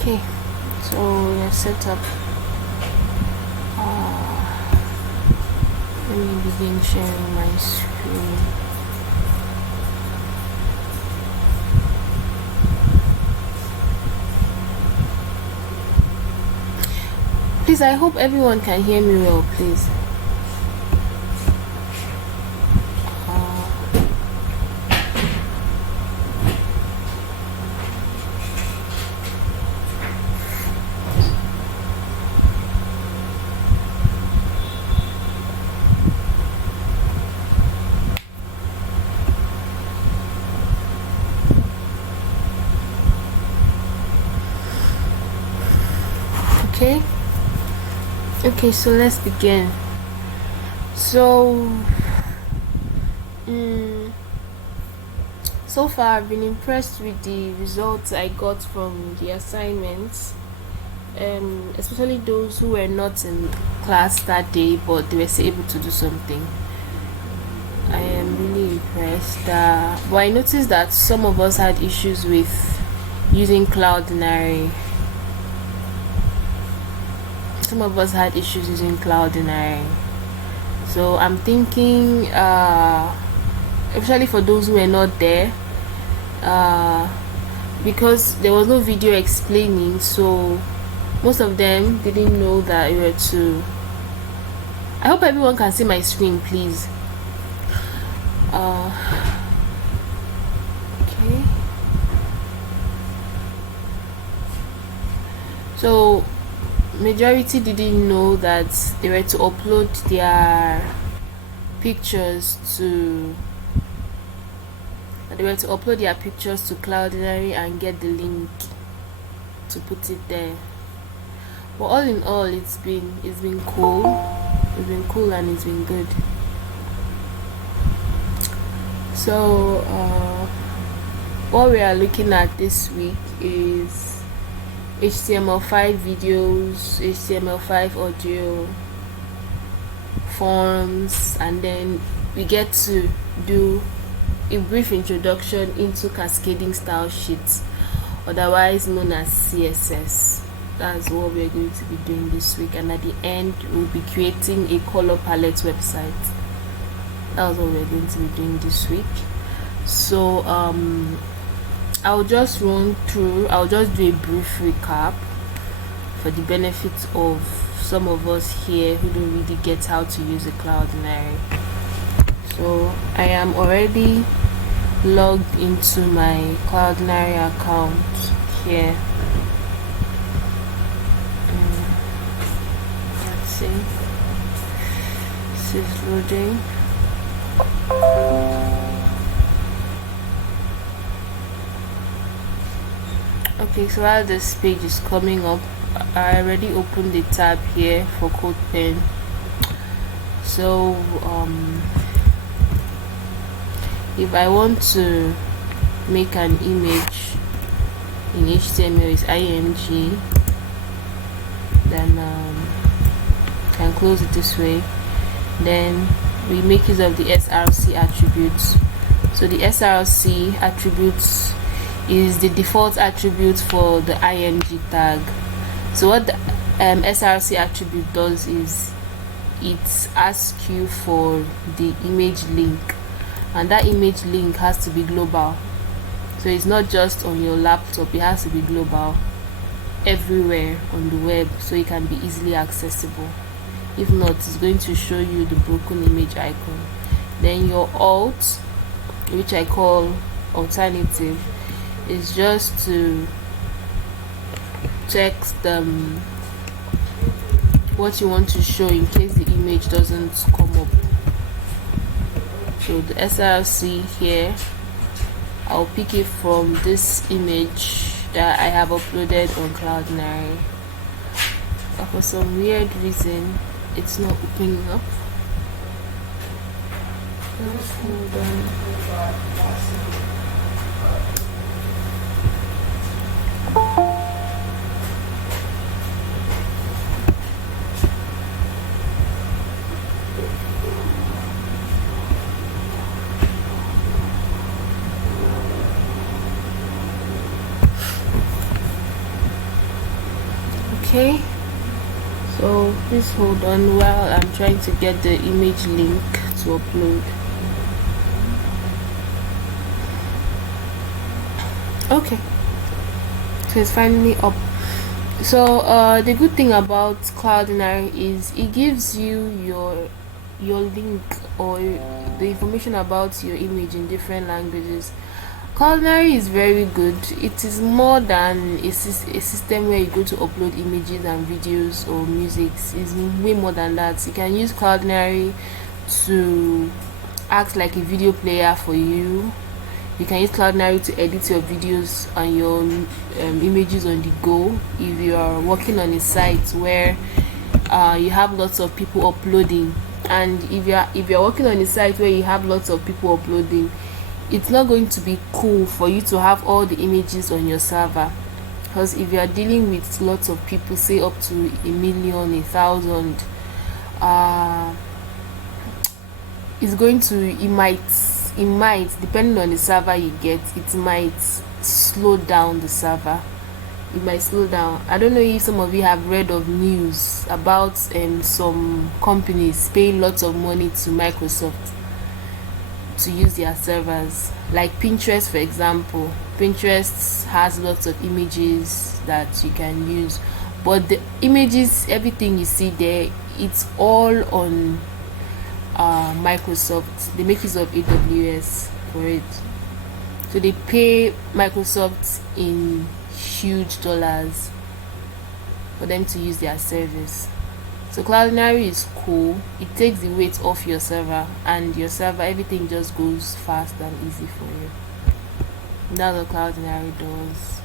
Okay, so let's set up. Let me begin sharing my screen. Please, I hope everyone can hear me well, please. Okay, so let's begin. So far I've been impressed with the results I got from the assignments, especially those who were not in class that day but they were still able to do something. I am really impressed. But I noticed that some of us had issues with using Cloudinary. So I'm thinking, especially for those who were not there, because there was no video explaining, so most of them didn't know that you were to. I hope everyone can see my screen, please. Okay. So majority didn't know that they were to upload their pictures to Cloudinary and get the link to put it there. But all in all, it's been cool. It's been cool and it's been good. So what we are looking at this week is HTML5 videos, HTML5 audio, forms, and then we get to do a brief introduction into cascading style sheets, otherwise known as CSS. That's what we're going to be doing this week, and at the end we'll be creating a color palette website. That's what we're going to be doing this week. So I'll just do a brief recap for the benefit of some of us here who don't really get how to use a Cloudinary. So I am already logged into my Cloudinary account here. Let's see. This is loading. Okay, so while this page is coming up, I already opened the tab here for CodePen. So if I want to make an image in HTML is img, then can close it this way. Then we make use of the src attributes. So the src attributes is the default attribute for the img tag. So what the src attribute does is it asks you for the image link, and that image link has to be global. So it's not just on your laptop, it has to be global everywhere on the web so it can be easily accessible. If not, it's going to show you the broken image icon. Then your alt, which I call alternative, is just to text what you want to show in case the image doesn't come up. So the src here, I'll pick it from this image that I have uploaded on Cloudinary, but for some weird reason it's not opening up. Hold on. Okay, so please hold on while I'm trying to get the image link to upload. Okay, so it's finally up. So the good thing about Cloudinary is it gives you your link or the information about your image in different languages. Cloudinary is very good. It is more than a system where you go to upload images and videos or music. It's way more than that. You can use Cloudinary to act like a video player for you. You can use Cloudinary to edit your videos and your images on the go. If you are working on a site where you have lots of people uploading, and if you're working on a site where you have lots of people uploading, it's not going to be cool for you to have all the images on your server, because if you are dealing with lots of people, say up to 1,000,000, 1,000, it's going to it might, depending on the server you get, it might slow down the server. It might slow down. I don't know if some of you have read of news about some companies paying lots of money to Microsoft to use their servers, like Pinterest, for example. Pinterest has lots of images that you can use, but the images, everything you see there, it's all on Microsoft. They make use of AWS for it, so they pay Microsoft in huge dollars for them to use their service. So Cloudinary is cool. It takes the weight off your server, and your server, everything just goes fast and easy for you. That's what Cloudinary does.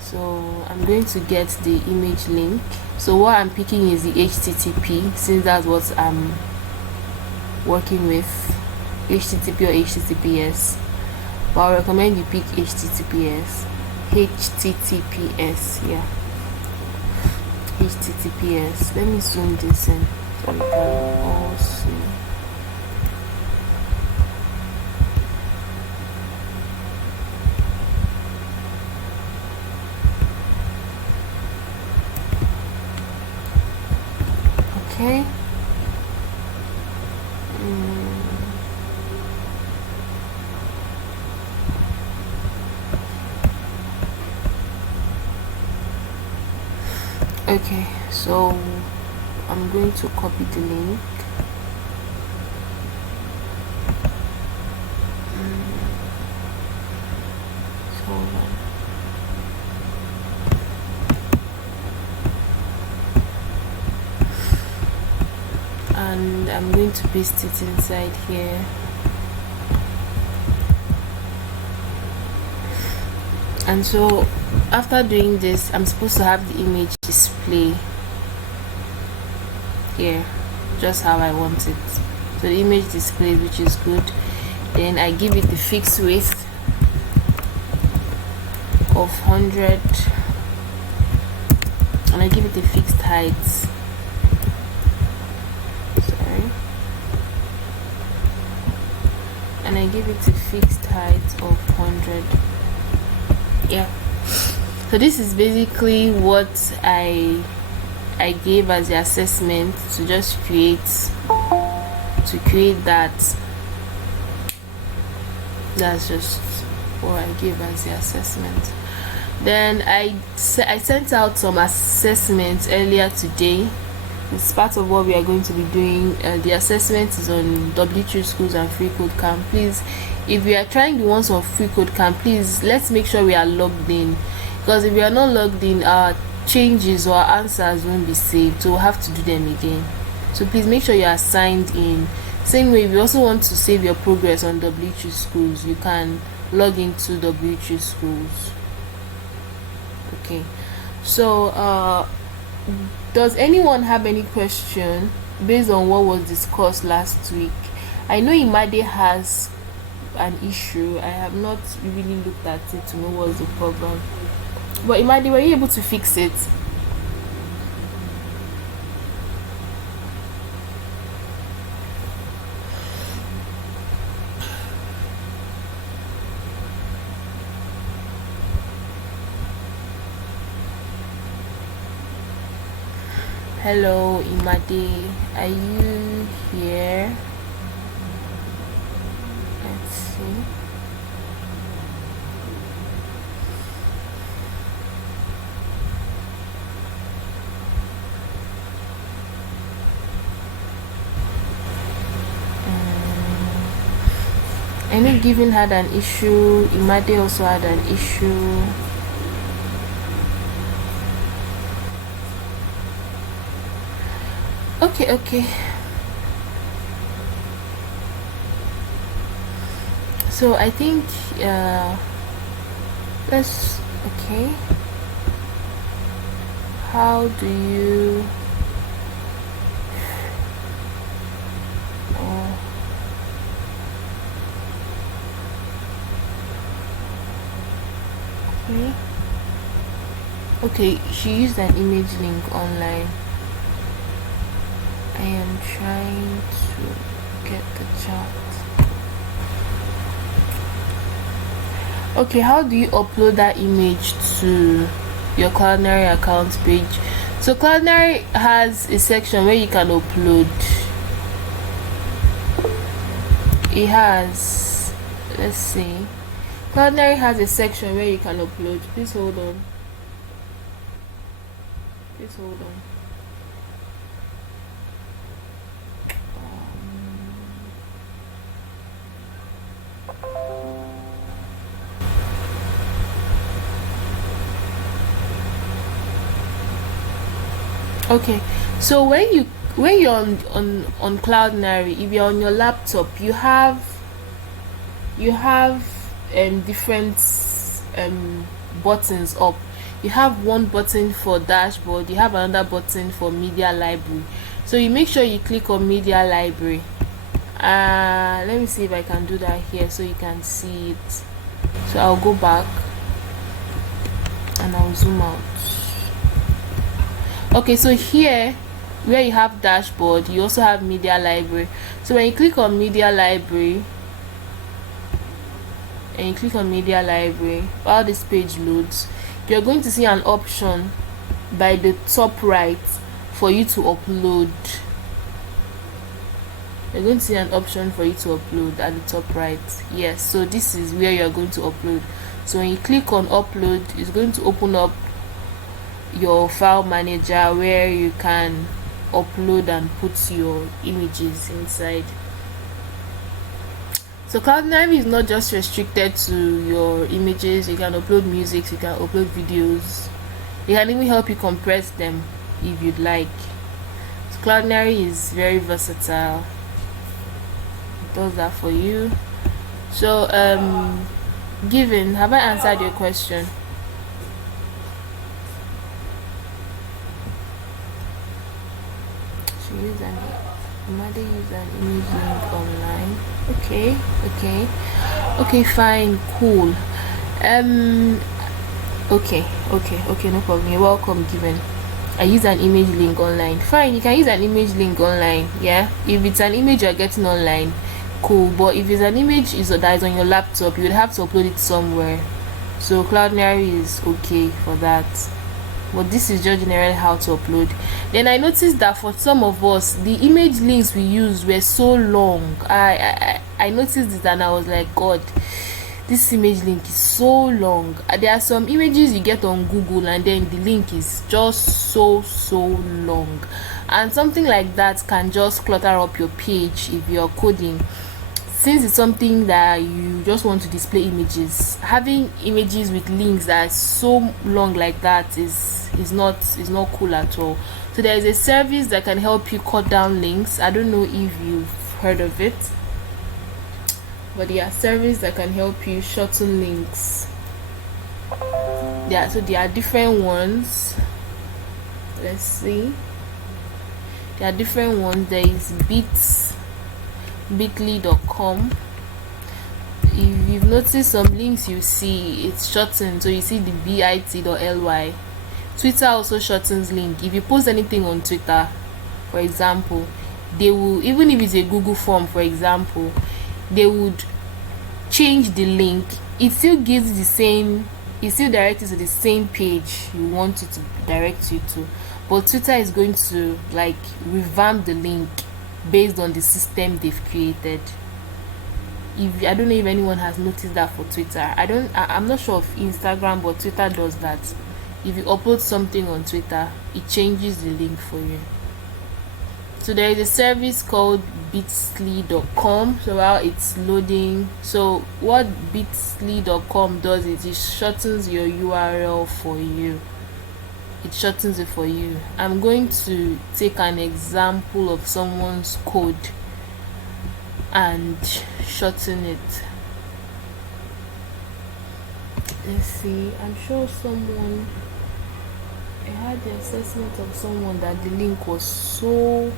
So I'm going to get the image link. So what I'm picking is the HTTP, since that's what I'm working with, HTTP or HTTPS. But I recommend you pick HTTPS. Yeah, HTTPS. Let me zoom this in so you can all see. Okay. Okay, so I'm going to copy the link. Hold on. And I'm going to paste it inside here. And so after doing this, I'm supposed to have the image display here just how I want it. So the image display, which is good. Then I give it the fixed width of 100, and I give it the fixed height. And I give it a fixed height of 100. Yeah, so this is basically what I gave as the assessment, to just create that. That's just what I gave as the assessment. Then I sent out some assessments earlier today. It's part of what we are going to be doing. The assessment is on W3 Schools and Free Code Camp. Please, if we are trying the ones on Free Code Camp, please let's make sure we are logged in, because if we are not logged in, our changes or our answers won't be saved, so we'll have to do them again. So please make sure you are signed in. Same way, if you also want to save your progress on W3 Schools, you can log into W3 Schools. Okay, so does anyone have any question based on what was discussed last week? I know Imade has an issue. I have not really looked at it to know what's the problem. But Imade, were you able to fix it? Hello, Imade. Are you here? Let's see. I know Given had an issue. Imade also had an issue. Okay. So I think let's okay. How do you okay, she used an image link online. I am trying to get the chart. Okay, how do you upload that image to your Cloudinary account page? So Cloudinary has a section where you can upload. It has, let's see, Cloudinary has a section where you can upload. Please hold on. Okay, so when you're on Cloudinary, if you're on your laptop, you have different buttons up. You have one button for dashboard, you have another button for media library. So you make sure you click on media library. Let me see if I can do that here so you can see it. So I'll go back and I'll zoom out. Okay, so here where you have dashboard, you also have media library. So when you click on media library while this page loads, you're going to see an option by the top right for you to upload. You're going to see an option for you to upload at the top right. Yes, so this is where you're going to upload. So when you click on upload, it's going to open up your file manager where you can upload and put your images inside. So Cloudinary is not just restricted to your images. You can upload music, you can upload videos, it can even help you compress them if you'd like. So Cloudinary is very versatile, it does that for you. So Given, have I answered your question? Use an image link online. Okay, fine, cool. Okay, no problem. You're welcome, Given. I use an image link online. Fine, you can use an image link online. Yeah, if it's an image you're getting online, cool. But if it's an image that is on your laptop, you would have to upload it somewhere. So Cloudinary is okay for that. But this is just generally how to upload. Then I noticed that for some of us, the image links we used were so long. I noticed it and I was like, God, this image link is so long. There are some images you get on Google and then the link is just so long, and something like that can just clutter up your page if you're coding. Since it's something that you just want to display images, having images with links that are so long like that is not cool at all. So there is a service that can help you cut down links. I don't know if you've heard of it, but there are services that can help you shorten links. So there are different ones. Let's see. There are different ones. There is bit.ly.com. If you've noticed, some links you see it's shortened, so you see the bit.ly. Twitter also shortens link. If you post anything on Twitter, for example, they will, even if it's a Google form, for example, they would change the link. It still gives the same, it still directs you to the same page you want it to direct you to, but Twitter is going to like revamp the link based on the system they've created. If I don't know if anyone has noticed that for Twitter. I'm not sure of Instagram, but Twitter does that. If you upload something on Twitter, it changes the link for you. So there is a service called bitsly.com. So while it's loading, so what bitsly.com does is it shortens your URL for you. It shortens it for you. I'm going to take an example of someone's code and shorten it. Let's see. I'm sure someone, I had the assessment of someone that the link was so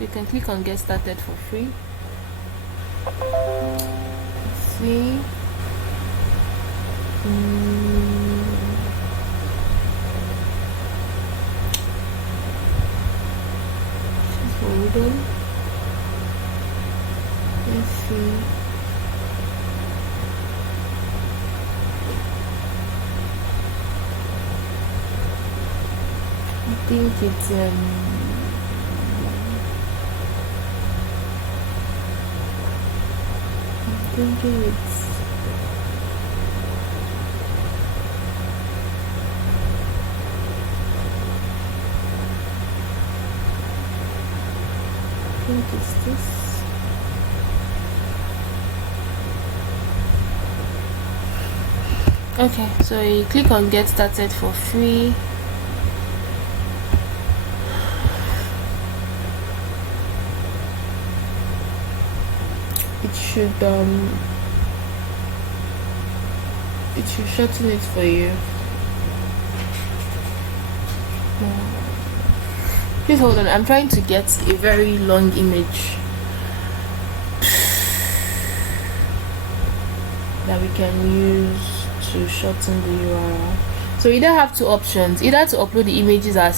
you can click on get started for free. Let's see. Hold on. Let's see. I think it's I'm thinking it's this. Okay, so you click on get started for free. It should shorten it for you. Please hold on, I'm trying to get a very long image that we can use to shorten the URL. So you either have two options, either to upload the images as